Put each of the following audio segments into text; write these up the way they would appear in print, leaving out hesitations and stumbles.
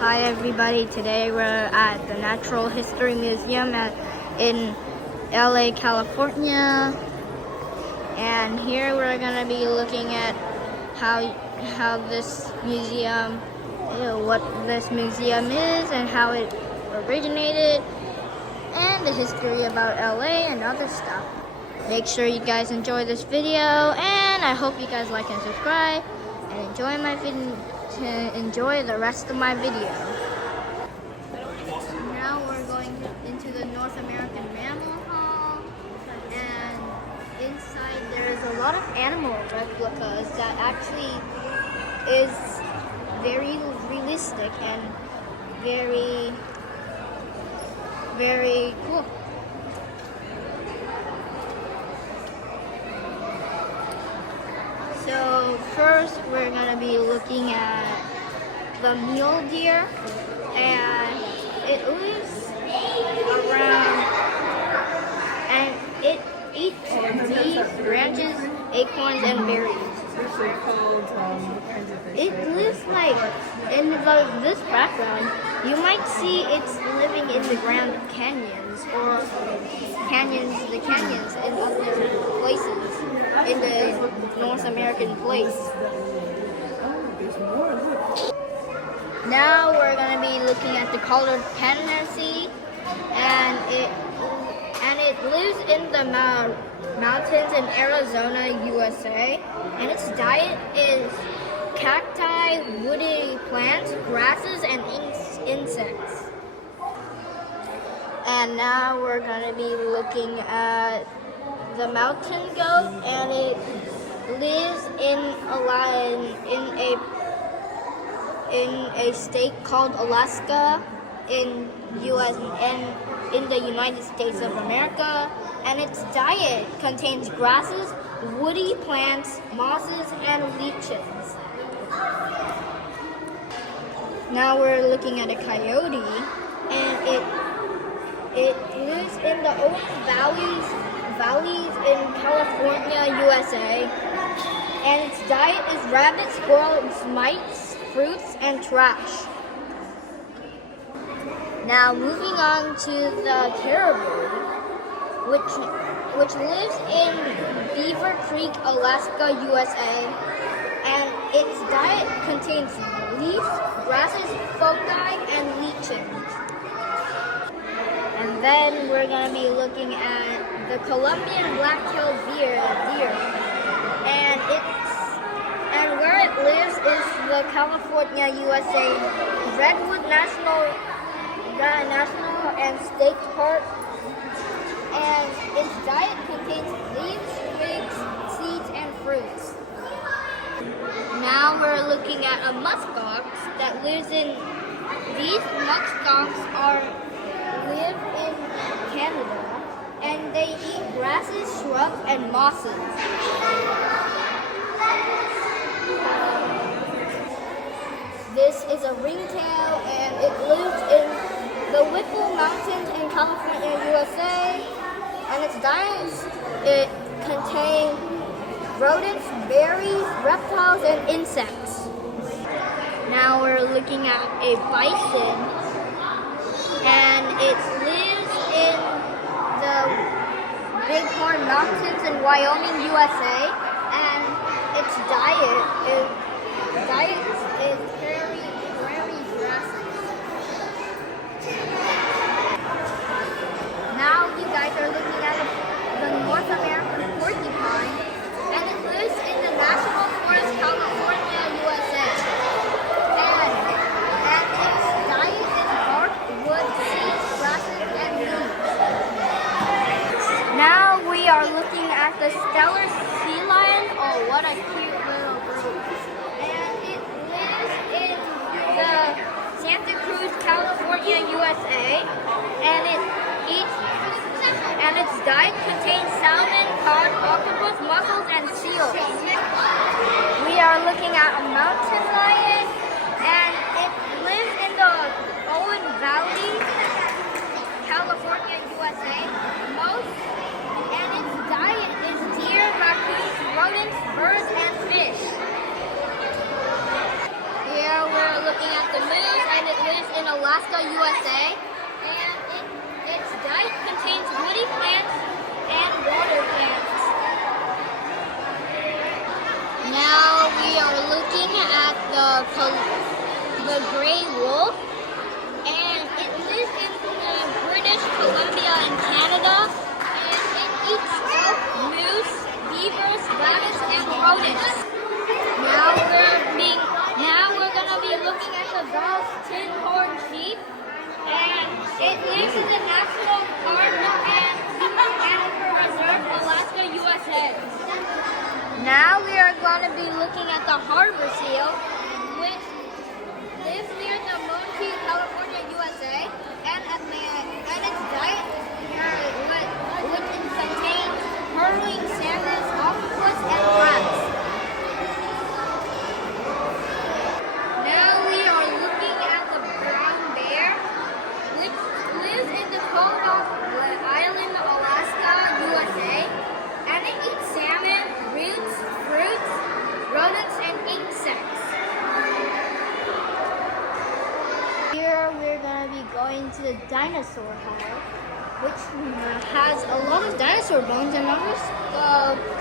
Hi everybody, today we're at the Natural History Museum in LA, California. And here we're gonna be looking at how this museum, what this museum is and how it originated and the history about LA and other stuff. Make sure you guys enjoy this video, and I hope you guys like and subscribe and enjoy the rest of my video. Now we're going into the North American Mammal Hall, and inside there is a lot of animal replicas that actually is very realistic and very, very cool. So first we're gonna be looking at the mule deer, and it lives around and it eats leaves, branches, acorns, and berries. It lives like in this background. You might see it's living in the ground canyons or the canyons in other places in the North American place. Now we're gonna be looking at the colored canary, and it lives in the mountains in Arizona, USA, and its diet is cacti, woody plants, grasses, and insects. And now we're gonna be looking at the mountain goat, and it lives in a state called Alaska in the United States of America, and its diet contains grasses, woody plants, mosses, and leeches. Now we're looking at a coyote, and it lives in the oak valleys in California, USA, and its diet is rabbits, squirrels, mice, fruits, and trash. Now moving on to the caribou, which lives in Beaver Creek, Alaska, USA, and its diet contains leaves, grasses, fungi, and leeches. And then we're going to be looking at the Colombian black-tailed deer, and where it lives is the California, USA Redwood National and State Park, and its diet contains leaves, twigs, seeds, and fruits. Now we're looking at a muskox that lives in. These muskox live in Canada, and they eat grasses, shrubs, and mosses. This is a ringtail, and it lives in the Whipple Mountains in California, USA, and its diet contains rodents, berries, reptiles, and insects. Now we're looking at a bison, and it lives in the Bighorn Mountains in Wyoming, USA, and its diet is prairie grasses. Now you guys are looking at the North American porcupine, and it lives in the National Forest, California, USA. And its diet is bark, wood, seeds, grasses, and leaves. Now we are looking at the Stellar sea lion. Oh, what a cute little group. And it lives in the Santa Cruz, California, USA, and its diet contains salmon, cod, octopus, mussels, and seals. We are looking at a mountain lion, and it lives in the Owen Valley, California, USA. And its diet is deer, raccoons, rodents, birds, and fish. Here we're looking at the moose, and it lives Alaska, USA. And its diet contains woody plants and water plants. Now we are looking at the gray wolf, and it lives in British Columbia in Canada, and it eats elk, moose, beavers, rabbits, and rodents. Now we're gonna be looking at the Bell's tin-horn sheep, and it lives in the National Park and Animal Reserve, Alaska, USA. Now we are going to be looking at the harbor seal, which lives near the Monte, California, USA, and its diet, which contains hurling salmon, octopus, and crabs. Now we are looking at the brown bear, which lives in the Cold Island, Alaska, USA, and it eats salmon, roots, fruits, rodents, and insects. Here we're going to be going to the Dinosaur Hall, which has a lot of dinosaur bones and other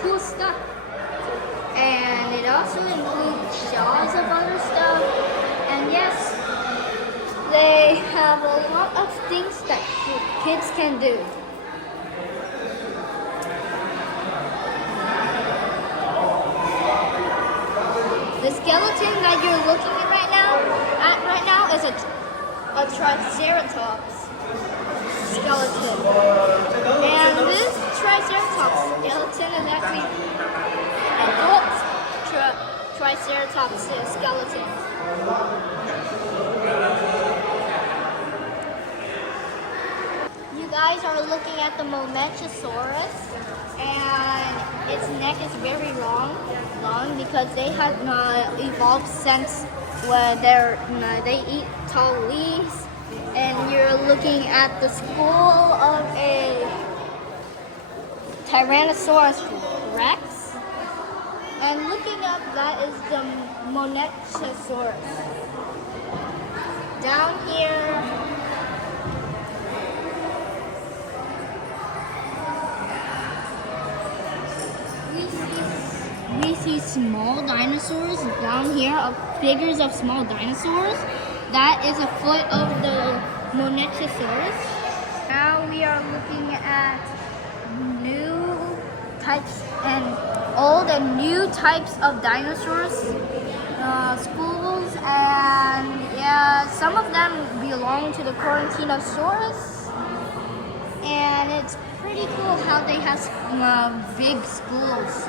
cool stuff. And it also includes jaws of other stuff. And yes, they have a lot of things that kids can do. The skeleton that you're looking at right now is a Triceratops skeleton. And this Triceratops skeleton is actually an adult Triceratops skeleton. You guys are looking at the Momentosaurus, and its neck is very long because they have not evolved since when they eat tall leaves. And you're looking at the skull of a Tyrannosaurus Rex, and looking up, that is the Momentosaurus. Down here, we see small dinosaurs down here, figures of small dinosaurs. That is a foot of the Momentosaurus. Now we are looking at new types and old and new types of dinosaurs, schools, and yeah, some of them belong to the Corantinosaurus. And it's pretty cool how they have big schools.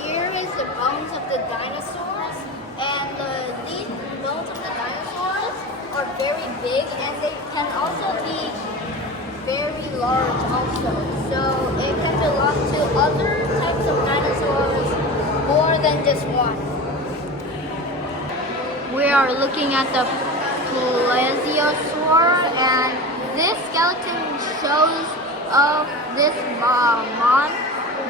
Here is the bones of the dinosaurs, and these bones of the dinosaurs are very big, and they can also be very large also. So it can belong to other types of dinosaurs more than just one. We are looking at the Plesiosaur, and this skeleton shows of this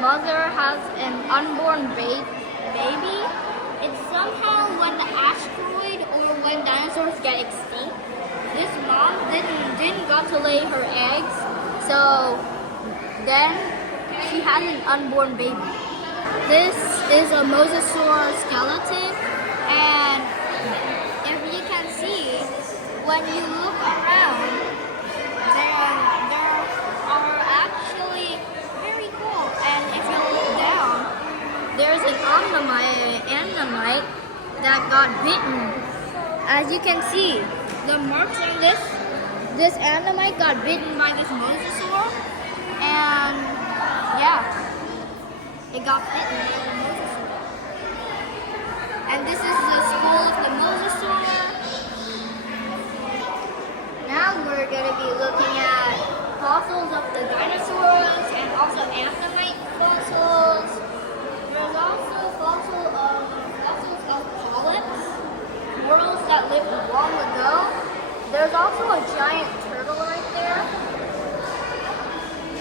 mother has an unborn baby. It's somehow when the asteroid or when dinosaurs get extinct, this mom didn't got to lay her eggs, so then she has an unborn baby. This is a mosasaur skeleton, and if you can see, when you look around, there are actually very cool. And if you look down, there's an ammonite that got bitten. As you can see, the marks on this ammonite got bitten by this mosasaur, and yeah, it got bitten by the mosasaur. And this is the skull of the mosasaur. Now we're going to be looking at fossils of the dinosaurs and also ammonite fossils. There's also fossils of polyps, mortals that lived long ago. There's also a giant turtle right there.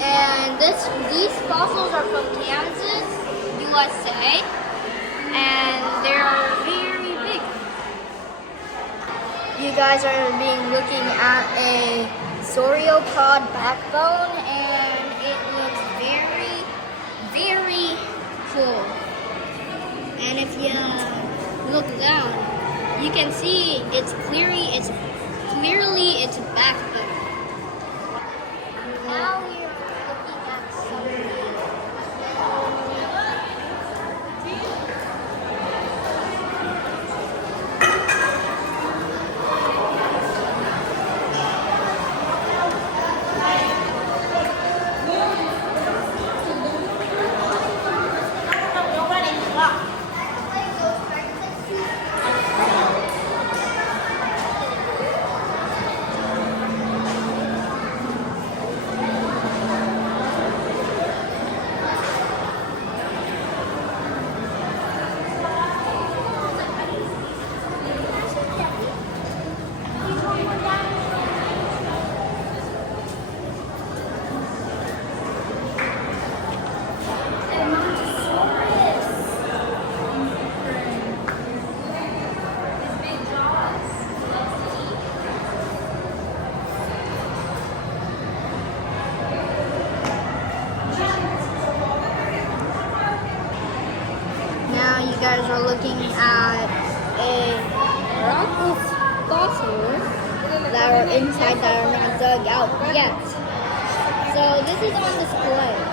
And these fossils are from Kansas, USA, and they're very big. You you guys are looking at a sauropod backbone, and it looks very, very cool. And if you look down, you can see it's clearly its backbone. Now we're looking at something. Now you guys are looking at a rock of fossils that are inside that are not dug out yet. So this is on display.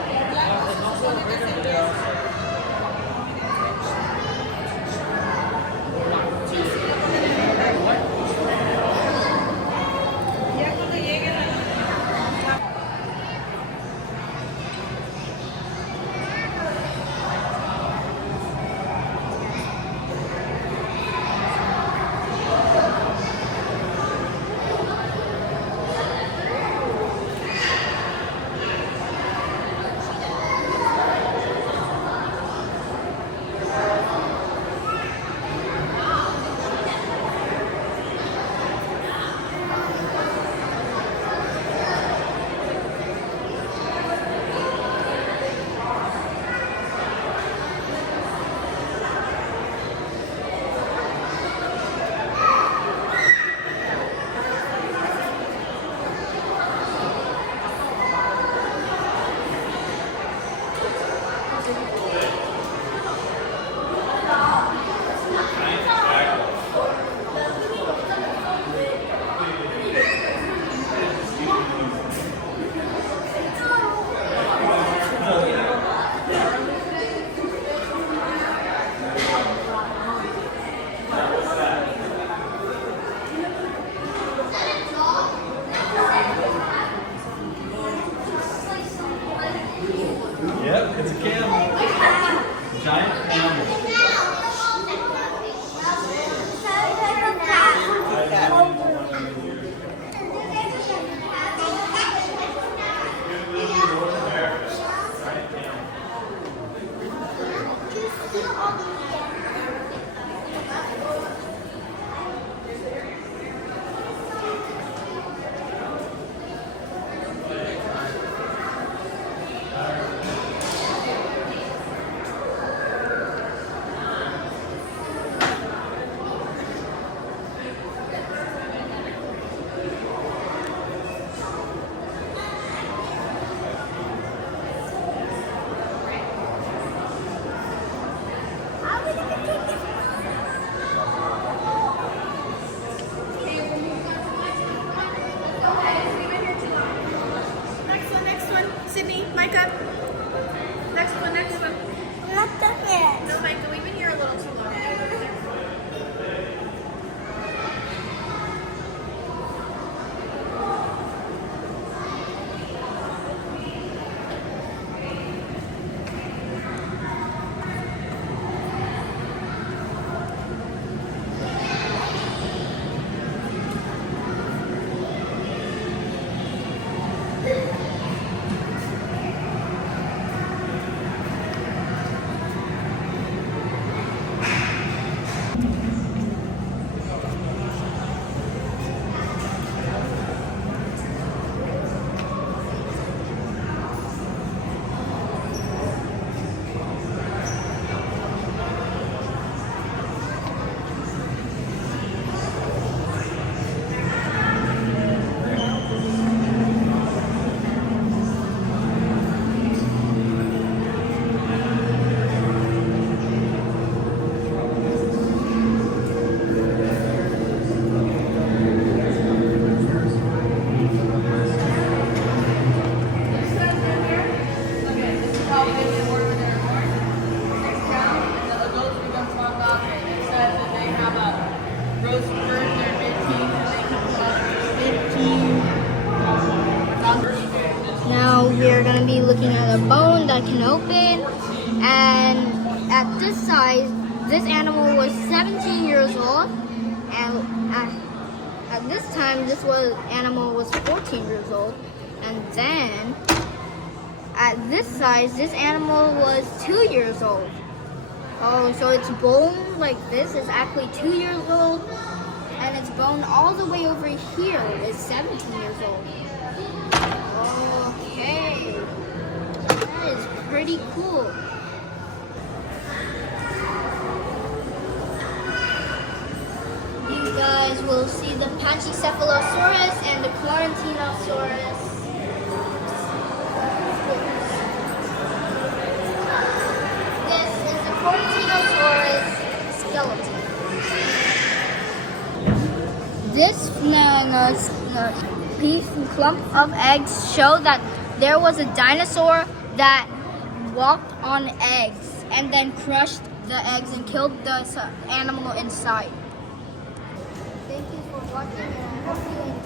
open, and at this size, this animal was 17 years old, and at this time, animal was 14 years old, and then at this size, this animal was 2 years old. Oh, so its bone like this is actually 2 years old, and its bone all the way over here is 17 years old. Okay, that is pretty cool. You guys will see the Pachycephalosaurus and the Quarantinosaurus. This is the Quarantinosaurus skeleton. This piece and clump of eggs show that there was a dinosaur that walked on eggs and then crushed the eggs and killed the animal inside. Thank you for watching, and I hope you enjoyed.